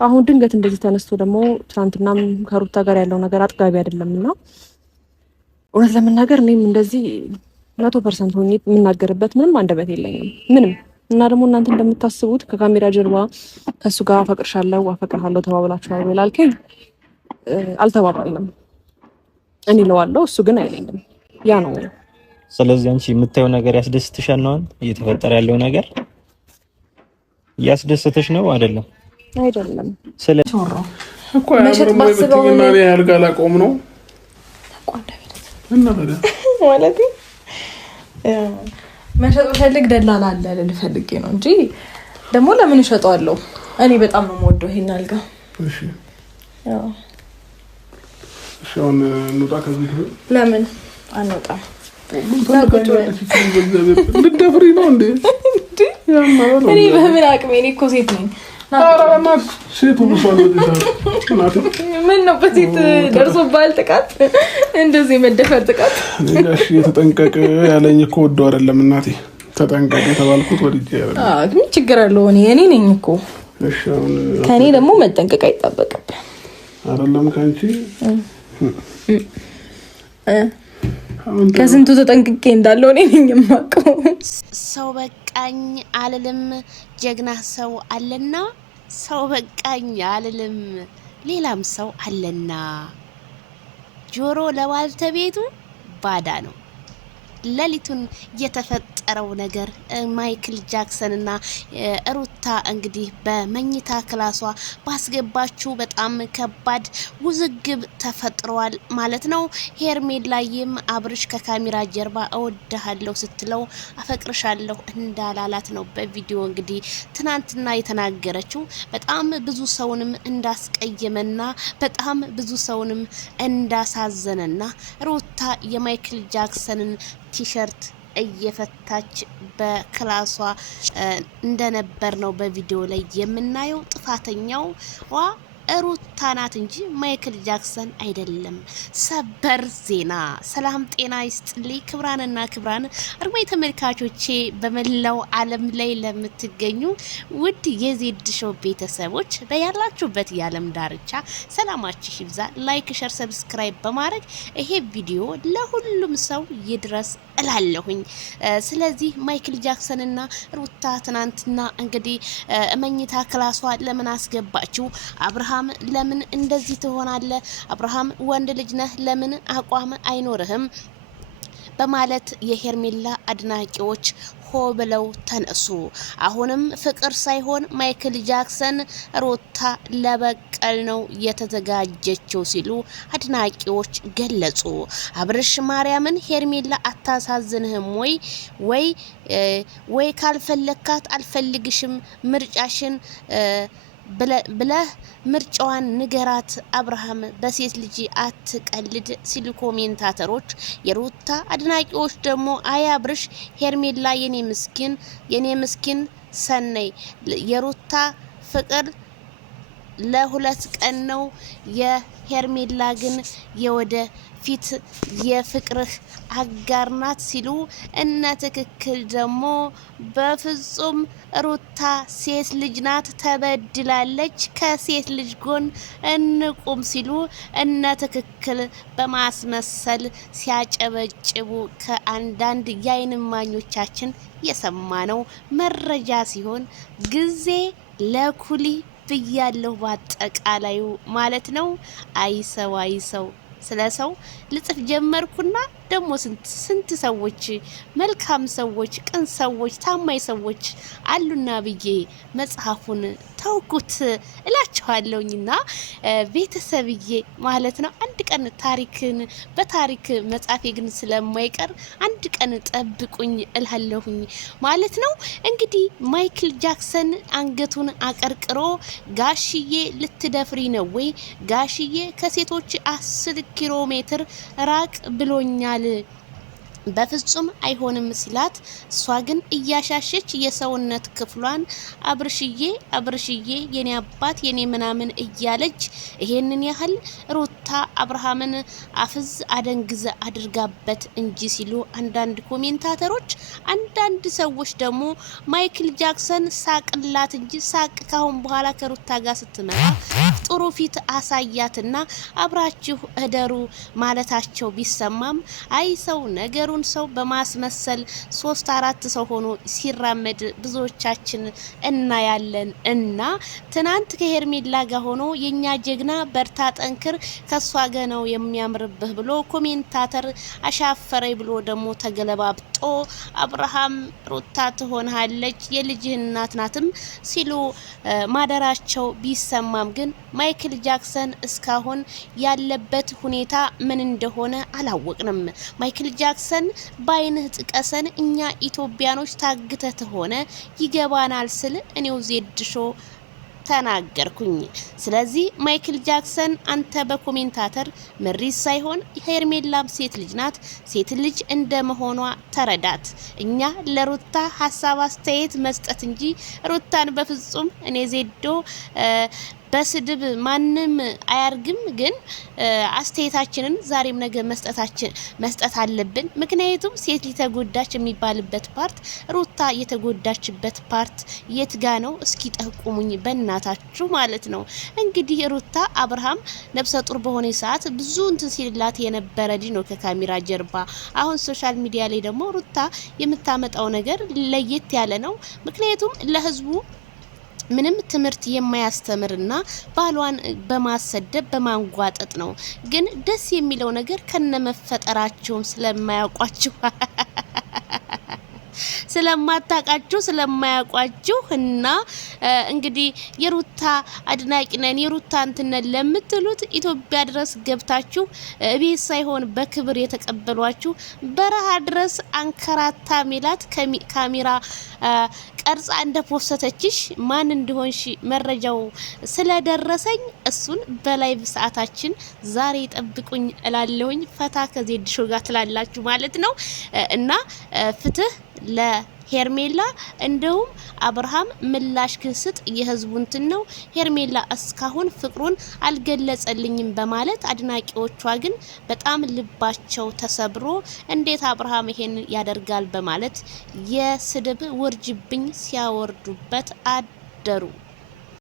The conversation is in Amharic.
አሁን ድንገት እንደዚህ ተነስቶ ደግሞ ትናንትናም ከሩታ ጋር ያለው ነገር አጥጋቢ አይደለምና እውነት ለመናገር እኔም እንደዚህ 100% ሆኜ የምናገርበት ምንም አንደበት የለኝም ምንም። እና ደግሞ እናንተ እንደምታስቡት ከካሜራ ጀርባ ከሱ ጋር አፈቅርሃለሁ ተባብላችኋል ወይ ላልከኝ አልተባባልንም። እኔ እለዋለሁ እሱ ግን አይለኝም። ያ ነው። ስለዚህ አንቺ የምታየው ነገር ያስደስትሻል ነው? እየተፈጠረ ያለው ነገር ያስደስተሽ ነው አይደለም? አይደለም ስለዚህ እኮ መሸጥ ባስበው እና ያልጋ ላቆም ነው እና ማለት መሸጥ ፈልግ ደላላ አለ ልፈልግ ነው እንጂ ደግሞ ለምን እሸጠዋለሁ? እኔ በጣም ነው የምወደው ይሄን አልጋ። እሺ ያው ሻውን እንውጣ ከዚህ ለምን አንወጣም? ልትደፍሪ ነው እንዴ? እኔ በምን አቅሜ? እኔ እኮ ሴት ነኝ። ሴቱ ምን ነው በሴት ደርሶብሃል ጥቃት? እንደዚህ መደፈር ጥቃት? ጋሽ የተጠንቀቅ ያለኝ እኮ ወዶ አይደለም እናቴ። ተጠንቀቅ የተባልኩት ወድጄ አይደለም። ምን ችግር አለው? እኔ ነኝ እኮ። እሺ አሁን ከኔ ደግሞ መጠንቀቅ አይጠበቅብህ አይደለም ካንቺ ከስንቱ ተጠንቅቄ እንዳለው እኔ ነኝ የማውቀው። ሰው በቃኝ አልልም ጀግና ሰው አለና፣ ሰው በቃኝ አልልም ሌላም ሰው አለና። ጆሮ ለባልተቤቱ ባዳ ነው። ሌሊቱን የተፈጠረው ነገር ማይክል ጃክሰን እና ሩታ እንግዲህ በመኝታ ክላሷ ባስገባችሁ በጣም ከባድ ውዝግብ ተፈጥሯል ማለት ነው። ሄርሜላዬም አብርሽ ከካሜራ ጀርባ እወድሃለሁ ስትለው አፈቅርሻለሁ እንዳላላት ነው በቪዲዮ እንግዲህ ትናንትና የተናገረችው። በጣም ብዙ ሰውንም እንዳስቀየመና በጣም ብዙ ሰውንም እንዳሳዘነና ሩታ የማይክል ጃክሰንን ቲሸርት እየፈታች በክላሷ እንደነበር ነው በቪዲዮ ላይ የምናየው። ጥፋተኛው ሩታ ናት እንጂ ማይክል ጃክሰን አይደለም። ሰበር ዜና። ሰላም ጤና ይስጥልኝ ክብራንና ክብራን አድማጭ ተመልካቾቼ በመላው ዓለም ላይ ለምትገኙ ውድ የዜድ ሾው ቤተሰቦች በያላችሁበት የዓለም ዳርቻ ሰላማችሁ ይብዛ። ላይክ፣ ሸር፣ ሰብስክራይብ በማድረግ ይሄ ቪዲዮ ለሁሉም ሰው ይድረስ እላለሁኝ። ስለዚህ ማይክል ጃክሰን እና ሩታ ትናንትና እንግዲህ መኝታ ክላሷ ለምን አስገባችሁ? አብርሃም ለምን እንደዚህ ትሆናለህ? አብርሃም ወንድ ልጅ ነህ፣ ለምን አቋም አይኖርህም? በማለት የሄርሜላ አድናቂዎች ሆ ብለው ተነሱ። አሁንም ፍቅር ሳይሆን ማይክል ጃክሰን ሩታ ለበቀል ነው የተዘጋጀችው ሲሉ አድናቂዎች ገለጹ። አብርሽ ማርያምን ሄርሜላ አታሳዝንህም ወይ ካልፈለካት አልፈልግሽም ምርጫሽን ብለህ ምርጫዋን ንገራት፣ አብርሃም በሴት ልጅ አትቀልድ ሲሉ ኮሜንታተሮች፣ የሩታ አድናቂዎች ደግሞ አይ አብርሽ ሄርሜላ የኔ ምስኪን ሰነይ የሩታ ፍቅር ለሁለት ቀን ነው፣ የሄርሜላ ግን የወደፊት የፍቅርህ አጋር ናት ሲሉ እነ ትክክል ደግሞ በፍጹም ሩታ ሴት ልጅ ናት ተበድላለች፣ ከሴት ልጅ ጎን እንቁም ሲሉ እነ ትክክል በማስመሰል ሲያጨበጭቡ ከአንዳንድ የዓይን እማኞቻችን የሰማነው መረጃ ሲሆን ጊዜ ለኩሊ ብያለሁ በአጠቃላዩ ማለት ነው። አይሰው ስለ ሰው ልጽፍ ጀመርኩና ደግሞ ስንት ሰዎች መልካም ሰዎች፣ ቅን ሰዎች፣ ታማኝ ሰዎች አሉና ብዬ መጽሐፉን ተውኩት እላችኋለሁኝና ቤተሰብዬ ማለት ነው። አንድ ቀን ታሪክን በታሪክ መጻፌ ግን ስለማይቀር አንድ ቀን ጠብቁኝ እላለሁኝ ማለት ነው። እንግዲህ ማይክል ጃክሰን አንገቱን አቀርቅሮ ጋሽዬ ልትደፍሪ ነው ወይ? ጋሽዬ ከሴቶች 10 ኪሎ ሜትር ራቅ ብሎኛል፣ በፍጹም አይሆንም ሲላት፣ እሷ ግን እያሻሸች የሰውነት ክፍሏን አብርሽዬ የኔ አባት የኔ ምናምን እያለች ይሄንን ያህል ሩታ ሩታ አብርሃምን አፍዝ አደንግዘ አድርጋበት እንጂ ሲሉ አንዳንድ ኮሜንታተሮች፣ አንዳንድ ሰዎች ደግሞ ማይክል ጃክሰን ሳቅላት እንጂ ሳቅ ካሁን በኋላ ከሩታ ጋር ስትመጣ ጥሩ ፊት አሳያትና አብራችሁ እደሩ ማለታቸው ቢሰማም አይ ሰው ነገሩን ሰው በማስመሰል 3-4 ሰው ሆኖ ሲራመድ ብዙዎቻችን እናያለን። እና ትናንት ከሄርሜላ ጋር ሆኖ የኛ ጀግና በርታ ጠንክር ከሷ ጋር ነው የሚያምርብህ ብሎ ኮሜንታተር አሻፈረኝ ብሎ ደግሞ ተገለባብጦ አብርሃም ሩታ ትሆናለች የልጅህ እናት ናትም ሲሉ ማደራቸው ቢሰማም ግን ማይክል ጃክሰን እስካሁን ያለበት ሁኔታ ምን እንደሆነ አላወቅንም። ማይክል ጃክሰን ባይንህ ጥቀሰን እኛ ኢትዮጵያኖች ታግተት ሆነ ይገባናል ስል እኔው ዜድሾ ተናገርኩኝ። ስለዚህ ማይክል ጃክሰን አንተ በኮሜንታተር ምሪት ሳይሆን ሄርሜላም ሴት ልጅ ናት። ሴት ልጅ እንደመሆኗ ተረዳት። እኛ ለሩታ ሀሳብ አስተያየት መስጠት እንጂ ሩታን በፍጹም እኔ ዜዶ በስድብ ማንም አያርግም። ግን አስተያየታችንን ዛሬም ነገ መስጠት አለብን። ምክንያቱም ሴት ሊተጎዳች የሚባልበት ፓርት ሩታ የተጎዳችበት ፓርት የት ጋ ነው? እስኪ ጠቁሙኝ በእናታችሁ ማለት ነው። እንግዲህ ሩታ አብርሃም ነብሰ ጡር በሆነ ሰዓት ብዙ እንትን ሲልላት የነበረ ልጅ ነው ከካሜራ ጀርባ። አሁን ሶሻል ሚዲያ ላይ ደግሞ ሩታ የምታመጣው ነገር ለየት ያለ ነው። ምክንያቱም ለህዝቡ ምንም ትምህርት የማያስተምርና ባሏን በማሰደብ በማንጓጠጥ ነው። ግን ደስ የሚለው ነገር ከነመፈጠራቸውም ስለማያውቋችሁ ስለማያውቋችሁ እና እንግዲህ የሩታ አድናቂ ነን የሩታ እንትነን ለምትሉት ኢትዮጵያ ድረስ ገብታችሁ ቤት ሳይሆን በክብር የተቀበሏችሁ በረሃ ድረስ አንከራታ ሜላት ካሜራ ቀርጻ እንደፖስተችሽ ማን እንደሆንሽ መረጃው ስለደረሰኝ እሱን በላይቭ ሰዓታችን ዛሬ ጠብቁኝ እላለሁኝ። ፈታ ከዜድ ሾው ጋር ትላላችሁ ማለት ነው። እና ፍትህ ለሄርሜላ እንደውም አብርሃም ምላሽ ክስጥ የህዝቡ እንትን ነው። ሄርሜላ እስካሁን ፍቅሩን አልገለጸልኝም በማለት አድናቂዎቿ ግን በጣም ልባቸው ተሰብሮ እንዴት አብርሃም ይሄን ያደርጋል በማለት የስድብ ውርጅብኝ ሲያወርዱበት አደሩ።